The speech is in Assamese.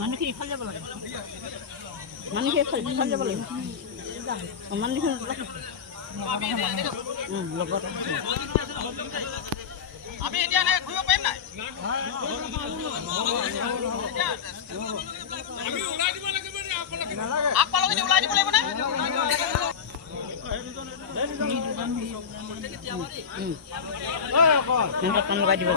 মানুহখিনি ইফালে যাব লাগে মানুহখিনি ইফালে যাব লাগিব মানুহখিনি লগত আমি এতিয়া নাই ঘূৰিব পাৰিম নাই আমি ওলাই দিব লাগিব নে আপোনালোকে ওলাই দিব লাগিব নে লগাই দিব